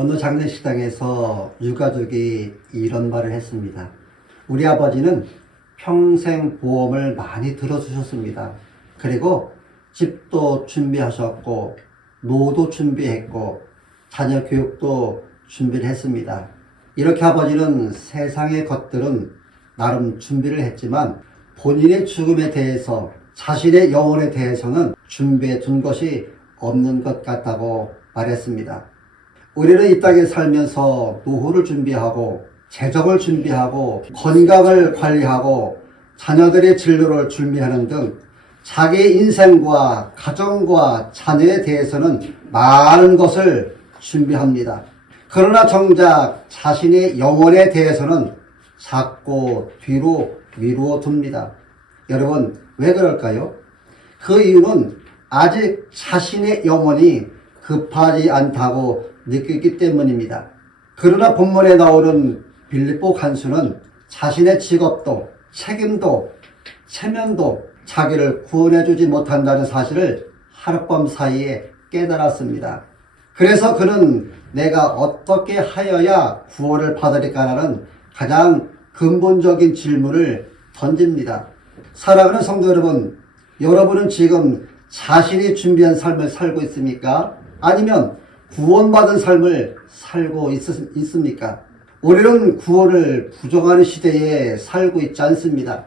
어느 장례식장에서 유가족이 이런 말을 했습니다. 우리 아버지는 평생 보험을 많이 들어주셨습니다. 그리고 집도 준비하셨고 노도 준비했고 자녀 교육도 준비를 했습니다. 이렇게 아버지는 세상의 것들은 나름 준비를 했지만 본인의 죽음에 대해서, 자신의 영혼에 대해서는 준비해 둔 것이 없는 것 같다고 말했습니다. 우리는 이 땅에 살면서 노후를 준비하고 재정을 준비하고 건강을 관리하고 자녀들의 진로를 준비하는 등 자기 인생과 가정과 자녀에 대해서는 많은 것을 준비합니다. 그러나 정작 자신의 영혼에 대해서는 자꾸 뒤로 미루어 둡니다. 여러분, 왜 그럴까요? 그 이유는 아직 자신의 영혼이 급하지 않다고 느끼기 때문입니다. 그러나 본문에 나오는 빌립보 간수는 자신의 직업도 책임도 체면도 자기를 구원해주지 못한다는 사실을 하룻밤 사이에 깨달았습니다. 그래서 그는 내가 어떻게 하여야 구원을 받으리까라는 가장 근본적인 질문을 던집니다. 사랑하는 성도 여러분, 여러분은 지금 자신이 준비한 삶을 살고 있습니까? 아니면 구원받은 삶을 살고 있습니까? 우리는 구원을 부정하는 시대에 살고 있지 않습니다.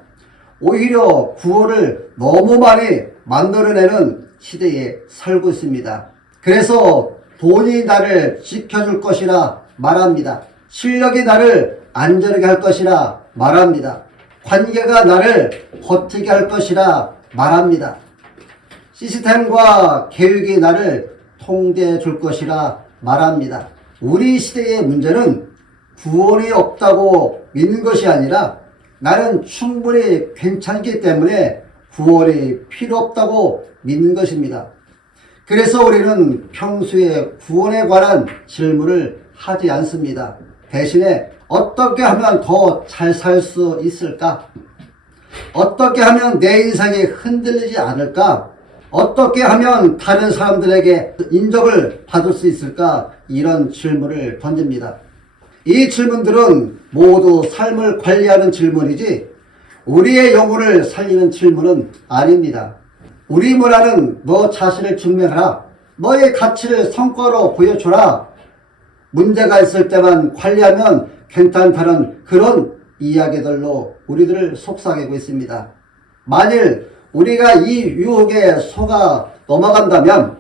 오히려 구원을 너무 많이 만들어내는 시대에 살고 있습니다. 그래서 돈이 나를 지켜줄 것이라 말합니다. 실력이 나를 안전하게 할 것이라 말합니다. 관계가 나를 버티게 할 것이라 말합니다. 시스템과 계획이 나를 통제해 줄 것이라 말합니다. 우리 시대의 문제는 구원이 없다고 믿는 것이 아니라 나는 충분히 괜찮기 때문에 구원이 필요 없다고 믿는 것입니다. 그래서 우리는 평소에 구원에 관한 질문을 하지 않습니다. 대신에 어떻게 하면 더 잘 살 수 있을까? 어떻게 하면 내 인생이 흔들리지 않을까? 어떻게 하면 다른 사람들에게 인정을 받을 수 있을까? 이런 질문을 던집니다. 이 질문들은 모두 삶을 관리하는 질문이지 우리의 영혼을 살리는 질문은 아닙니다. 우리 문화는 너 자신을 증명하라. 너의 가치를 성과로 보여줘라. 문제가 있을 때만 관리하면 괜찮다는 그런 이야기들로 우리들을 속삭이고 있습니다. 만일 우리가 이 유혹에 속아 넘어간다면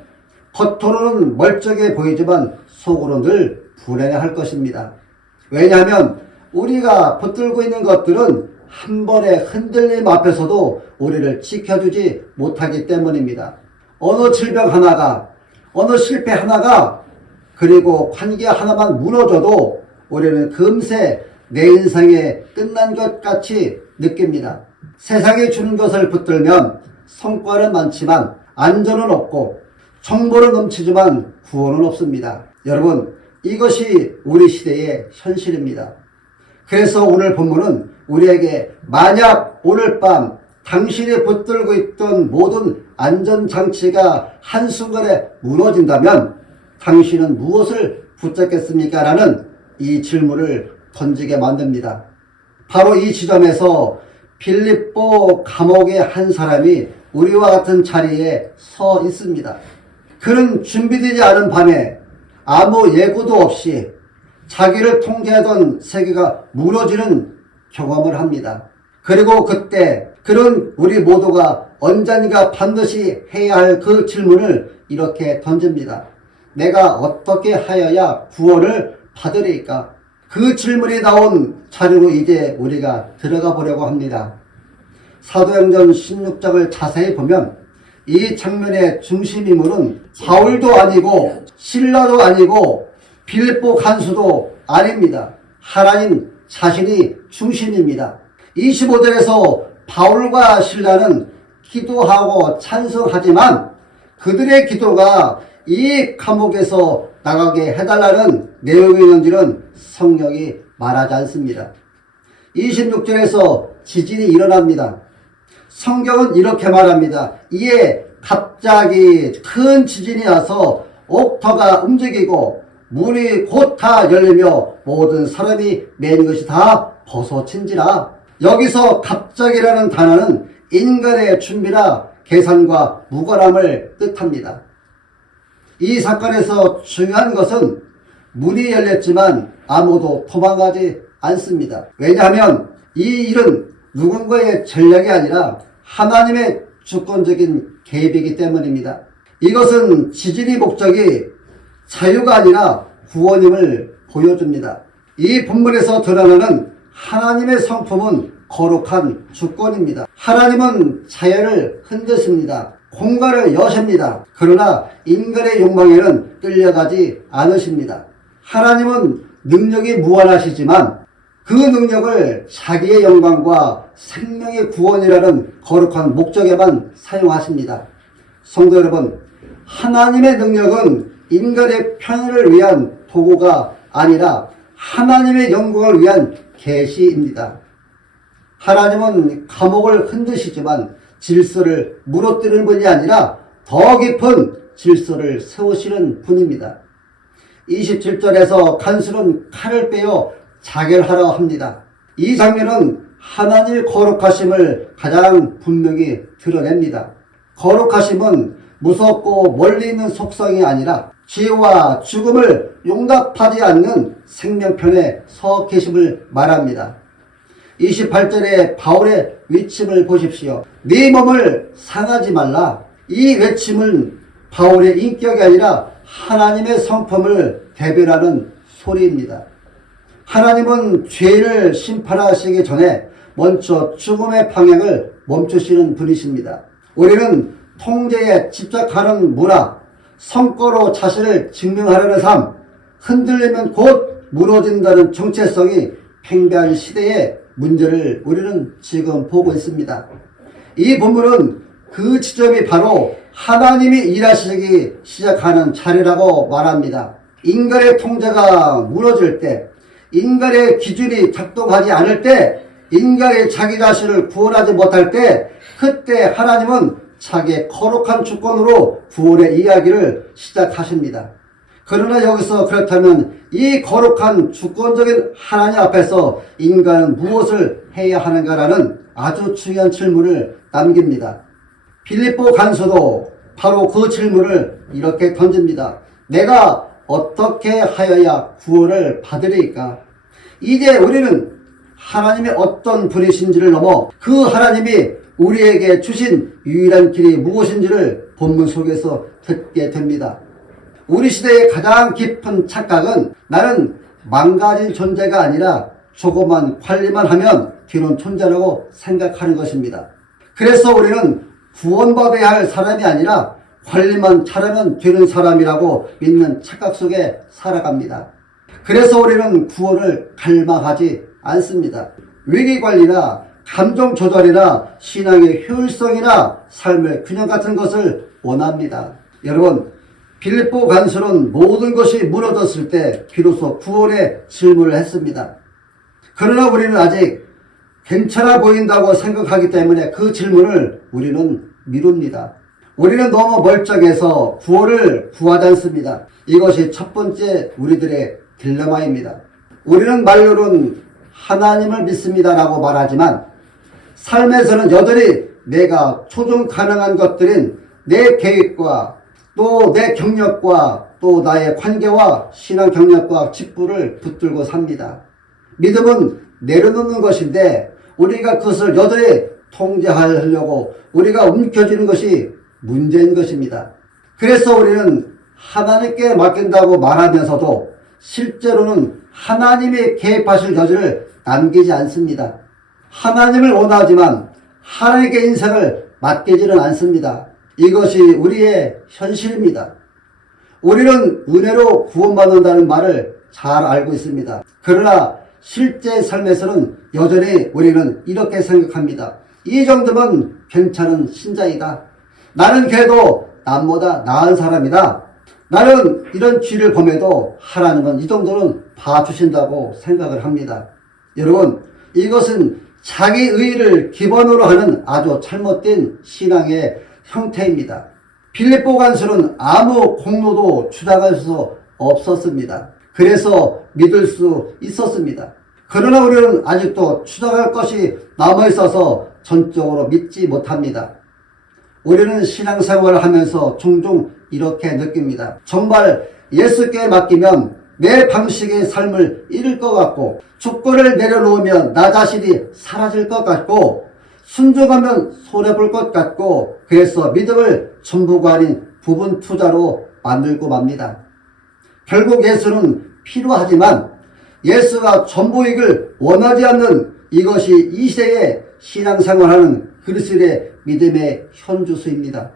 겉으로는 멀쩡해 보이지만 속으로 늘 불안해할 것입니다. 왜냐하면 우리가 붙들고 있는 것들은 한 번의 흔들림 앞에서도 우리를 지켜주지 못하기 때문입니다. 어느 질병 하나가, 어느 실패 하나가, 그리고 관계 하나만 무너져도 우리는 금세 내 인생에 끝난 것 같이 느낍니다. 세상에 주는 것을 붙들면 성과는 많지만 안전은 없고 정보는 넘치지만 구원은 없습니다. 여러분, 이것이 우리 시대의 현실입니다. 그래서 오늘 본문은 우리에게 만약 오늘 밤 당신이 붙들고 있던 모든 안전장치가 한순간에 무너진다면 당신은 무엇을 붙잡겠습니까? 라는 이 질문을 던지게 만듭니다. 바로 이 지점에서 빌립보 감옥의 한 사람이 우리와 같은 자리에 서 있습니다. 그는 준비되지 않은 밤에 아무 예고도 없이 자기를 통제하던 세계가 무너지는 경험을 합니다. 그리고 그때 그는 우리 모두가 언젠가 반드시 해야 할 그 질문을 이렇게 던집니다. 내가 어떻게 하여야 구원을 받으리까? 그 질문이 나온 자리로 이제 우리가 들어가 보려고 합니다. 사도행전 16장을 자세히 보면 이 장면의 중심 인물은 바울도 아니고 실라도 아니고 빌립보 간수도 아닙니다. 하나님 자신이 중심입니다. 25절에서 바울과 실라는 기도하고 찬송하지만 그들의 기도가 이 감옥에서 나가게 해달라는 내용이 있는지는 성경이 말하지 않습니다. 26절에서 지진이 일어납니다. 성경은 이렇게 말합니다. 이에 갑자기 큰 지진이 나서 옥터가 움직이고 문이 곧 다 열리며 모든 사람이 매는 것이 다 벗어진지라. 여기서 갑자기라는 단어는 인간의 준비나 계산과 무관함을 뜻합니다. 이 사건에서 중요한 것은 문이 열렸지만 아무도 도망가지 않습니다. 왜냐하면 이 일은 누군가의 전략이 아니라 하나님의 주권적인 계획이기 때문입니다. 이것은 지진의 목적이 자유가 아니라 구원임을 보여줍니다. 이 본문에서 드러나는 하나님의 성품은 거룩한 주권입니다. 하나님은 자연을 흔드십니다. 공간을 여십니다. 그러나 인간의 욕망에는 끌려가지 않으십니다. 하나님은 능력이 무한하시지만 그 능력을 자기의 영광과 생명의 구원이라는 거룩한 목적에만 사용하십니다. 성도 여러분, 하나님의 능력은 인간의 편의를 위한 도구가 아니라 하나님의 영광을 위한 계시입니다. 하나님은 감옥을 흔드시지만 질서를 무너뜨리는 분이 아니라 더 깊은 질서를 세우시는 분입니다. 27절에서 간수는 칼을 빼어 자결하라 합니다. 이 장면은 하나님의 거룩하심을 가장 분명히 드러냅니다. 거룩하심은 무섭고 멀리 있는 속성이 아니라 죄와 죽음을 용납하지 않는 생명편에 서 계심을 말합니다. 28절에 바울의 외침을 보십시오. 네 몸을 상하지 말라. 이 외침은 바울의 인격이 아니라 하나님의 성품을 대변하는 소리입니다. 하나님은 죄를 심판하시기 전에 먼저 죽음의 방향을 멈추시는 분이십니다. 우리는 통제에 집착하는 문화, 성과로 자신을 증명하려는 삶, 흔들리면 곧 무너진다는 정체성이 팽배한 시대의 문제를 우리는 지금 보고 있습니다. 이 본문은 그 지점이 바로 하나님이 일하시기 시작하는 자리라고 말합니다. 인간의 통제가 무너질 때, 인간의 기준이 작동하지 않을 때, 인간이 자기 자신을 구원하지 못할 때, 그때 하나님은 자기의 거룩한 주권으로 구원의 이야기를 시작하십니다. 그러나 여기서 그렇다면 이 거룩한 주권적인 하나님 앞에서 인간은 무엇을 해야 하는가라는 아주 중요한 질문을 남깁니다. 빌립보 간수도 바로 그 질문을 이렇게 던집니다. 내가 어떻게 하여야 구원을 받으리까? 이제 우리는 하나님의 어떤 분이신지를 넘어 그 하나님이 우리에게 주신 유일한 길이 무엇인지를 본문 속에서 듣게 됩니다. 우리 시대의 가장 깊은 착각은 나는 망가진 존재가 아니라 조금만 관리만 하면 되는 존재라고 생각하는 것입니다. 그래서 우리는 구원받아야 할 사람이 아니라 관리만 잘하면 되는 사람이라고 믿는 착각 속에 살아갑니다. 그래서 우리는 구원을 갈망하지 않습니다. 위기관리나 감정조절이나 신앙의 효율성이나 삶의 균형 같은 것을 원합니다. 여러분, 빌립보 간수는 모든 것이 무너졌을 때 비로소 구원의 질문을 했습니다. 그러나 우리는 아직 괜찮아 보인다고 생각하기 때문에 그 질문을 우리는 미룹니다. 우리는 너무 멀쩡해서 구원을 구하지 않습니다. 이것이 첫 번째 우리들의 딜레마입니다. 우리는 말로는 하나님을 믿습니다라고 말하지만 삶에서는 여전히 내가 조정 가능한 것들인 내 계획과 또 내 경력과 또 나의 관계와 신앙 경력과 직분을 붙들고 삽니다. 믿음은 내려놓는 것인데 우리가 그것을 여전히 통제하려고 우리가 움켜쥐는 것이 문제인 것입니다. 그래서 우리는 하나님께 맡긴다고 말하면서도 실제로는 하나님이 개입하실 여지를 남기지 않습니다. 하나님을 원하지만 하나님께 인생을 맡기지는 않습니다. 이것이 우리의 현실입니다. 우리는 은혜로 구원받는다는 말을 잘 알고 있습니다. 그러나 실제 삶에서는 여전히 우리는 이렇게 생각합니다. 이 정도면 괜찮은 신자이다. 나는 그래도 남보다 나은 사람이다. 나는 이런 죄를 범해도 하나님은 이 정도는 봐주신다고 생각을 합니다. 여러분, 이것은 자기 의의를 기본으로 하는 아주 잘못된 신앙의 형태입니다. 빌립보 간수는 아무 공로도 주장할 수 없었습니다. 그래서 믿을 수 있었습니다. 그러나 우리는 아직도 추적할 것이 남아있어서 전적으로 믿지 못합니다. 우리는 신앙생활을 하면서 종종 이렇게 느낍니다. 정말 예수께 맡기면 내 방식의 삶을 잃을 것 같고, 주권을 내려놓으면 나 자신이 사라질 것 같고, 순종하면 손해볼 것 같고, 그래서 믿음을 전부가 아닌 부분 투자로 만들고 맙니다. 결국 예수는 필요하지만 예수가 전부이길 원하지 않는 이것이 이 시대에 신앙생활하는 그리스도의 믿음의 현주소입니다.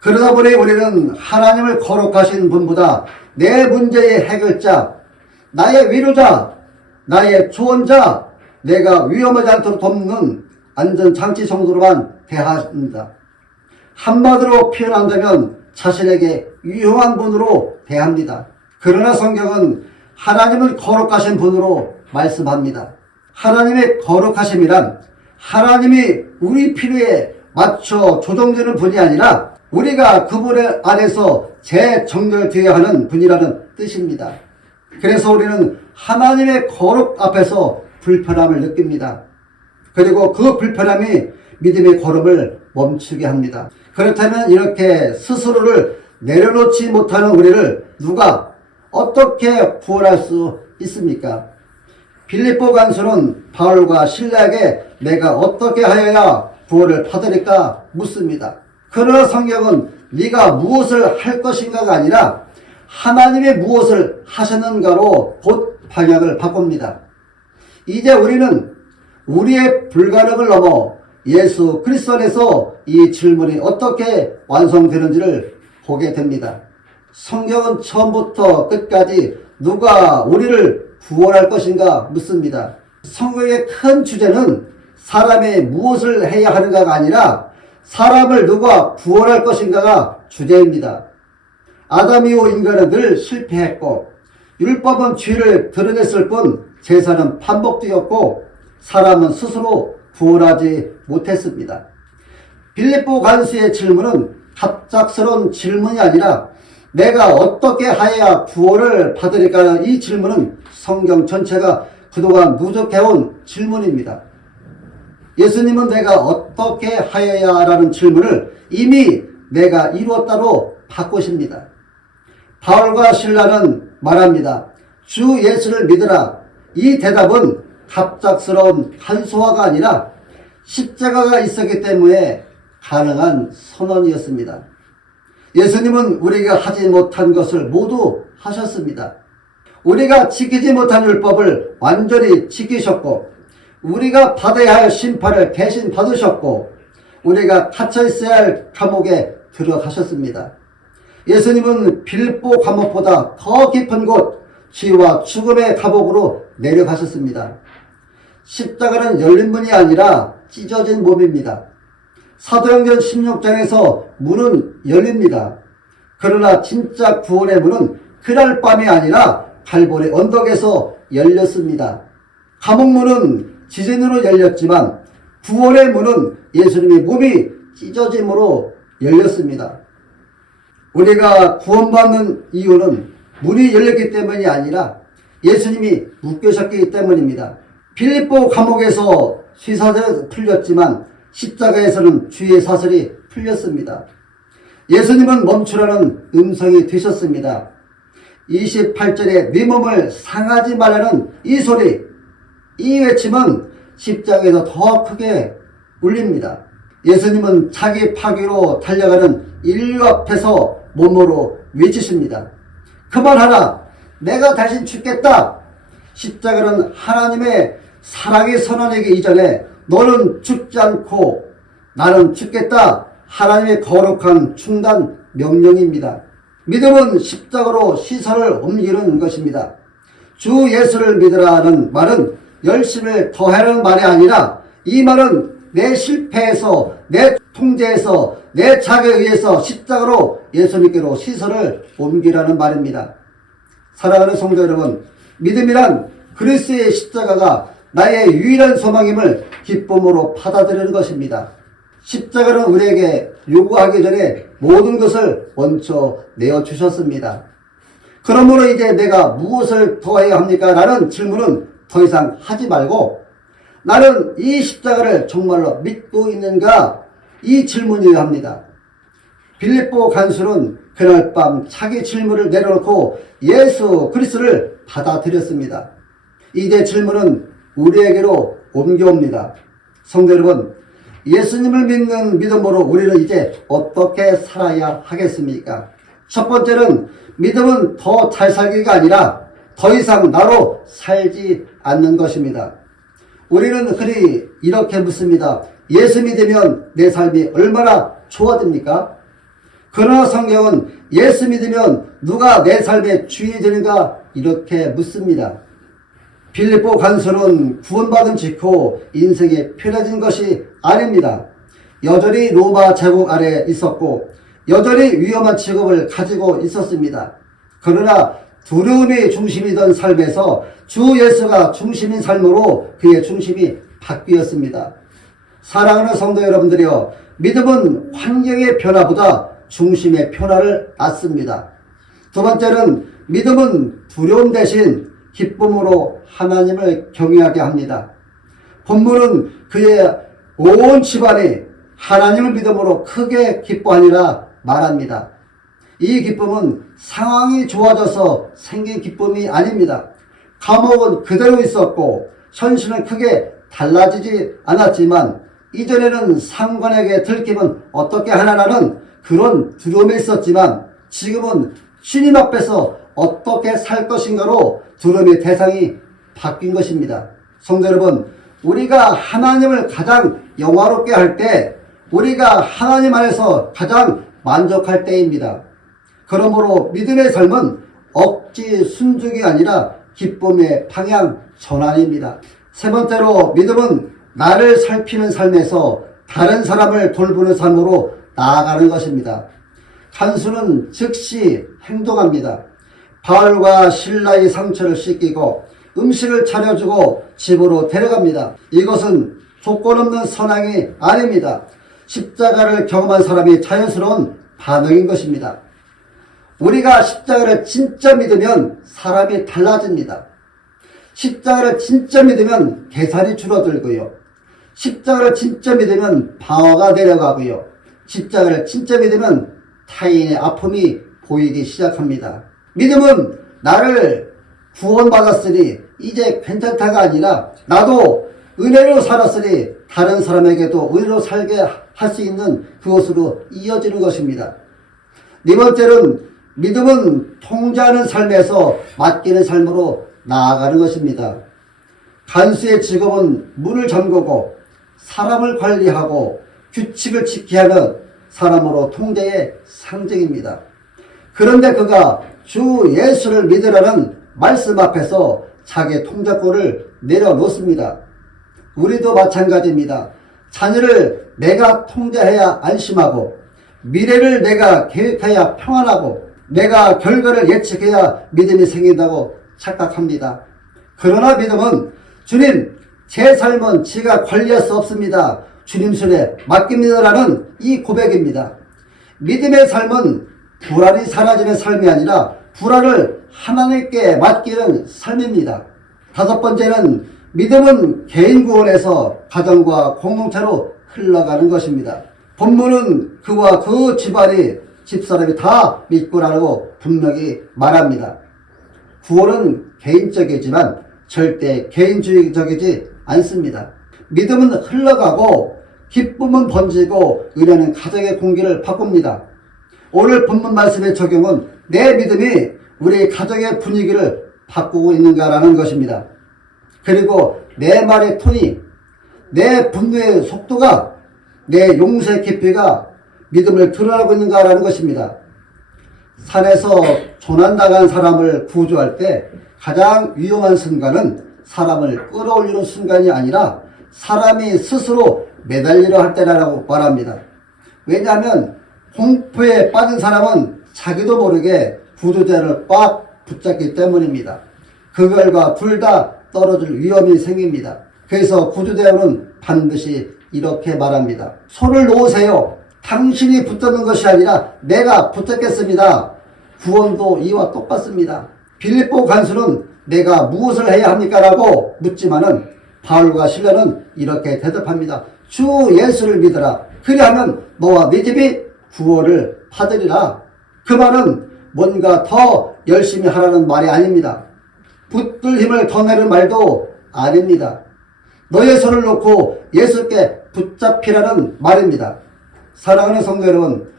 그러다 보니 우리는 하나님을 거룩하신 분보다 내 문제의 해결자, 나의 위로자, 나의 조언자, 내가 위험하지 않도록 돕는 안전장치 정도로만 대합니다. 한마디로 표현한다면 자신에게 유용한 분으로 대합니다. 그러나 성경은 하나님은 거룩하신 분으로 말씀합니다. 하나님의 거룩하심이란 하나님이 우리 필요에 맞춰 조정되는 분이 아니라 우리가 그분 안에서 재정렬되어야 하는 분이라는 뜻입니다. 그래서 우리는 하나님의 거룩 앞에서 불편함을 느낍니다. 그리고 그 불편함이 믿음의 걸음을 멈추게 합니다. 그렇다면 이렇게 스스로를 내려놓지 못하는 우리를 누가 어떻게 구원할 수 있습니까? 빌립보 간수는 바울과 실라에게 내가 어떻게 하여야 구원을 받으리까 묻습니다. 그러나 성경은 네가 무엇을 할 것인가가 아니라 하나님의 무엇을 하셨는가로 곧 방향을 바꿉니다. 이제 우리는 우리의 불가능을 넘어 예수 그리스도 안에서 이 질문이 어떻게 완성되는지를 보게 됩니다. 성경은 처음부터 끝까지 누가 우리를 구원할 것인가 묻습니다. 성경의 큰 주제는 사람이 무엇을 해야 하는가가 아니라 사람을 누가 구원할 것인가가 주제입니다. 아담 이후 인간은 늘 실패했고 율법은 죄를 드러냈을 뿐 제사는 반복되었고 사람은 스스로 구원하지 못했습니다. 빌립보 간수의 질문은 갑작스러운 질문이 아니라 내가 어떻게 하여야 구원을 받으리까 이 질문은 성경 전체가 그동안 누적해온 질문입니다. 예수님은 내가 어떻게 하여야 라는 질문을 이미 내가 이루었다로 바꾸십니다. 바울과 실라는 말합니다. 주 예수를 믿으라. 이 대답은 갑작스러운 간소화가 아니라 십자가가 있었기 때문에 가능한 선언이었습니다. 예수님은 우리가 하지 못한 것을 모두 하셨습니다. 우리가 지키지 못한 율법을 완전히 지키셨고 우리가 받아야 할 심판을 대신 받으셨고 우리가 갇혀 있어야 할 감옥에 들어가셨습니다. 예수님은 빌립보 감옥보다 더 깊은 곳 죄와 죽음의 감옥으로 내려가셨습니다. 십자가는 열린 문이 아니라 찢어진 몸입니다. 사도행전 16장에서 문은 열립니다. 그러나 진짜 구원의 문은 그날 밤이 아니라 갈보리 언덕에서 열렸습니다. 감옥문은 지진으로 열렸지만 구원의 문은 예수님의 몸이 찢어짐으로 열렸습니다. 우리가 구원받는 이유는 문이 열렸기 때문이 아니라 예수님이 묶여셨기 때문입니다. 빌립보 감옥에서 쇠사슬이 풀렸지만 십자가에서는 주의 사슬이 풀렸습니다. 예수님은 멈추라는 음성이 되셨습니다. 28절에 네 몸을 상하지 말라는 이 소리, 이 외침은 십자가에서 더 크게 울립니다. 예수님은 자기 파괴로 달려가는 인류 앞에서 몸으로 외치십니다. 그만하라. 내가 다시 죽겠다. 십자가는 하나님의 사랑의 선언이기 이전에 너는 죽지 않고 나는 죽겠다. 하나님의 거룩한 중단 명령입니다. 믿음은 십자가로 시선을 옮기는 것입니다. 주 예수를 믿으라는 말은 열심을 더하라는 말이 아니라 이 말은 내 실패에서 내 통제에서 내 자격에 의해서 십자가로 예수님께로 시선을 옮기라는 말입니다. 사랑하는 성도 여러분, 믿음이란 그리스도의 십자가가 나의 유일한 소망임을 기쁨으로 받아들이는 것입니다. 십자가는 우리에게 요구하기 전에 모든 것을 얹혀 내어주셨습니다. 그러므로 이제 내가 무엇을 더 해야 합니까? 라는 질문은 더 이상 하지 말고 나는 이 십자가를 정말로 믿고 있는가? 이 질문이어야 합니다. 빌립보 간수는 그날 밤 자기 질문을 내려놓고 예수 그리스도를 받아들였습니다. 이제 질문은 우리에게로 옮겨옵니다. 성도 여러분, 예수님을 믿는 믿음으로 우리는 이제 어떻게 살아야 하겠습니까? 첫 번째는 믿음은 더 잘 살기가 아니라 더 이상 나로 살지 않는 것입니다. 우리는 흔히 이렇게 묻습니다. 예수 믿으면 내 삶이 얼마나 좋아집니까? 그러나 성경은 예수 믿으면 누가 내 삶의 주인이 되는가? 이렇게 묻습니다. 빌립보 간수는 구원받은 직후 인생이 편해진 것이 아닙니다. 여전히 로마 제국 아래 있었고 여전히 위험한 직업을 가지고 있었습니다. 그러나 두려움이 중심이던 삶에서 주 예수가 중심인 삶으로 그의 중심이 바뀌었습니다. 사랑하는 성도 여러분들이여, 믿음은 환경의 변화보다 중심의 변화를 낳습니다. 두 번째는 믿음은 두려움 대신 기쁨으로 하나님을 경외하게 합니다. 본문은 그의 온 집안이 하나님을 믿음으로 크게 기뻐하니라 말합니다. 이 기쁨은 상황이 좋아져서 생긴 기쁨이 아닙니다. 감옥은 그대로 있었고 현실은 크게 달라지지 않았지만 이전에는 상관에게 들키면 어떻게 하나라는 그런 두려움이 있었지만 지금은 주님 앞에서 어떻게 살 것인가로 두려움의 대상이 바뀐 것입니다. 성도 여러분, 우리가 하나님을 가장 영화롭게 할 때, 우리가 하나님 안에서 가장 만족할 때입니다. 그러므로 믿음의 삶은 억지 순종이 아니라 기쁨의 방향 전환입니다. 세 번째로 믿음은 나를 살피는 삶에서 다른 사람을 돌보는 삶으로 나아가는 것입니다. 간수는 즉시 행동합니다. 바울과 실라의 상처를 씻기고 음식을 차려주고 집으로 데려갑니다. 이것은 조건 없는 선행이 아닙니다. 십자가를 경험한 사람이 자연스러운 반응인 것입니다. 우리가 십자가를 진짜 믿으면 사람이 달라집니다. 십자가를 진짜 믿으면 계산이 줄어들고요. 십자가를 진짜 믿으면 방어가 내려가고요. 십자가를 진짜 믿으면 타인의 아픔이 보이기 시작합니다. 믿음은 나를 구원받았으니 이제 괜찮다가 아니라 나도 은혜로 살았으니 다른 사람에게도 은혜로 살게 할 수 있는 그것으로 이어지는 것입니다. 네 번째는 믿음은 통제하는 삶에서 맡기는 삶으로 나아가는 것입니다. 간수의 직업은 문을 잠그고 사람을 관리하고 규칙을 지켜야 하는 사람으로 통제의 상징입니다. 그런데 그가 주 예수를 믿으라는 말씀 앞에서 자기의 통제권을 내려놓습니다. 우리도 마찬가지입니다. 자녀를 내가 통제해야 안심하고 미래를 내가 계획해야 평안하고 내가 결과를 예측해야 믿음이 생긴다고 착각합니다. 그러나 믿음은 주님, 제 삶은 제가 관리할 수 없습니다. 주님 손에 맡깁니다라는 이 고백입니다. 믿음의 삶은 불안이 사라지는 삶이 아니라 불안을 하나님께 맡기는 삶입니다. 다섯 번째는 믿음은 개인 구원에서 가정과 공동체로 흘러가는 것입니다. 본문은 그와 그 집안이 집사람이 다 믿고라고 분명히 말합니다. 구원은 개인적이지만 절대 개인주의적이지 않습니다. 믿음은 흘러가고 기쁨은 번지고 은혜는 가정의 공기를 바꿉니다. 오늘 본문 말씀의 적용은 내 믿음이 우리 가정의 분위기를 바꾸고 있는가라는 것입니다. 그리고 내 말의 톤이, 내 분노의 속도가, 내 용서의 깊이가 믿음을 드러나고 있는가라는 것입니다. 산에서 조난당한 사람을 구조할 때 가장 위험한 순간은 사람을 끌어올리는 순간이 아니라 사람이 스스로 매달리려 할 때라고 말합니다. 왜냐하면 공포에 빠진 사람은 자기도 모르게 구조대를 꽉 붙잡기 때문입니다. 그 결과 둘 다 떨어질 위험이 생깁니다. 그래서 구조대원은 반드시 이렇게 말합니다. 손을 놓으세요. 당신이 붙잡는 것이 아니라 내가 붙잡겠습니다. 구원도 이와 똑같습니다. 빌립보 간수는 내가 무엇을 해야 합니까? 라고 묻지만은 바울과 실라는 이렇게 대답합니다. 주 예수를 믿어라. 그리하면 너와 네 집이 구원을 받으리라. 그 말은 뭔가 더 열심히 하라는 말이 아닙니다. 붙들 힘을 더 내는 말도 아닙니다. 너의 손을 놓고 예수께 붙잡히라는 말입니다. 사랑하는 성도 여러분,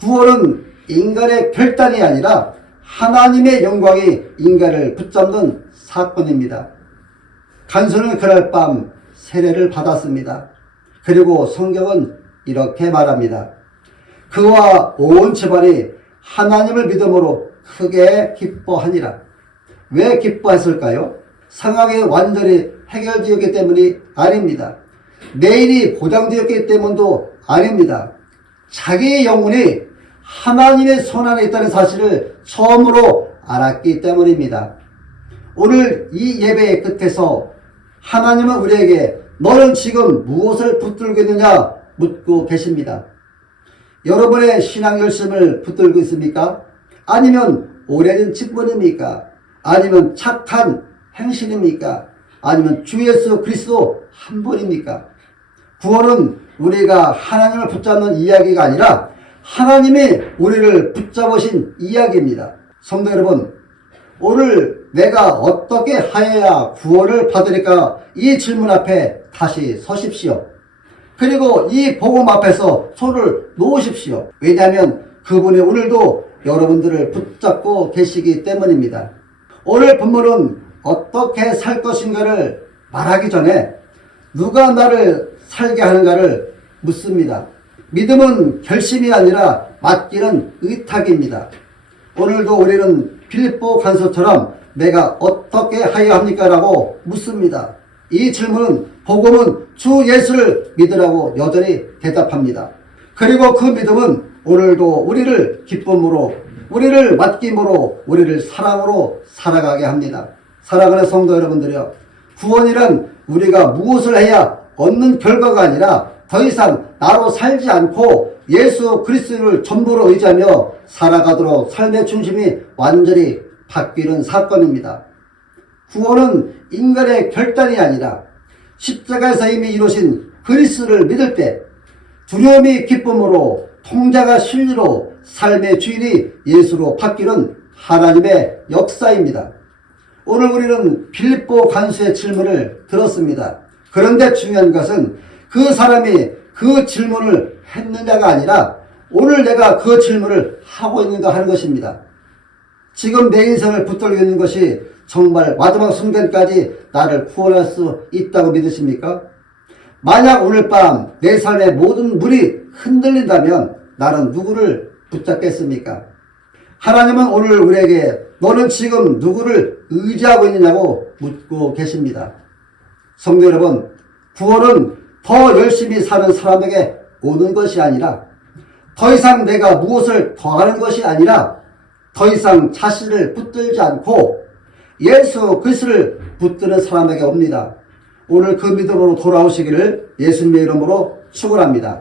구원은 인간의 결단이 아니라 하나님의 영광이 인간을 붙잡는 사건입니다. 간수는 그날 밤 세례를 받았습니다. 그리고 성경은 이렇게 말합니다. 그와 온 집안이 하나님을 믿음으로 크게 기뻐하니라. 왜 기뻐했을까요? 상황이 완전히 해결되었기 때문이 아닙니다. 내일이 보장되었기 때문도 아닙니다. 자기의 영혼이 하나님의 손 안에 있다는 사실을 처음으로 알았기 때문입니다. 오늘 이 예배의 끝에서 하나님은 우리에게 너는 지금 무엇을 붙들고 있느냐 묻고 계십니다. 여러분의 신앙 열심을 붙들고 있습니까? 아니면 오래된 직분입니까? 아니면 착한 행실입니까? 아니면 주 예수 그리스도 한 분입니까? 구원은 우리가 하나님을 붙잡는 이야기가 아니라 하나님이 우리를 붙잡으신 이야기입니다. 성도 여러분, 오늘 내가 어떻게 하여야 구원을 받으리까? 이 질문 앞에 다시 서십시오. 그리고 이 복음 앞에서 손을 놓으십시오. 왜냐하면 그분이 오늘도 여러분들을 붙잡고 계시기 때문입니다. 오늘 본문은 어떻게 살 것인가를 말하기 전에 누가 나를 살게 하는가를 묻습니다. 믿음은 결심이 아니라 맡기는 의탁입니다. 오늘도 우리는 빌립보 간수처럼 내가 어떻게 하여야 합니까? 라고 묻습니다. 이 질문은 복음은 주 예수를 믿으라고 여전히 대답합니다. 그리고 그 믿음은 오늘도 우리를 기쁨으로, 우리를 맡김으로, 우리를 사랑으로 살아가게 합니다. 사랑하는 성도 여러분들이요, 구원이란 우리가 무엇을 해야 얻는 결과가 아니라 더 이상 나로 살지 않고 예수 그리스도를 전부로 의지하며 살아가도록 삶의 중심이 완전히 바뀌는 사건입니다. 구원은 인간의 결단이 아니라 십자가에서 이미 이루신 그리스도를 믿을 때 두려움이 기쁨으로, 통자가 진리로, 삶의 주인이 예수로 바뀌는 하나님의 역사입니다. 오늘 우리는 빌립보 간수의 질문을 들었습니다. 그런데 중요한 것은 그 사람이 그 질문을 했느냐가 아니라 오늘 내가 그 질문을 하고 있는가 하는 것입니다. 지금 내 인생을 붙들고 있는 것이 정말 마지막 순간까지 나를 구원할 수 있다고 믿으십니까? 만약 오늘 밤 내 삶의 모든 문이 흔들린다면 나는 누구를 붙잡겠습니까? 하나님은 오늘 우리에게 너는 지금 누구를 의지하고 있느냐고 묻고 계십니다. 성도 여러분, 구원은 더 열심히 사는 사람에게 오는 것이 아니라 더 이상 내가 무엇을 더하는 것이 아니라 더 이상 자신을 붙들지 않고 예수 그리스도를 붙드는 사람에게 옵니다. 오늘 그 믿음으로 돌아오시기를 예수님의 이름으로 축원합니다.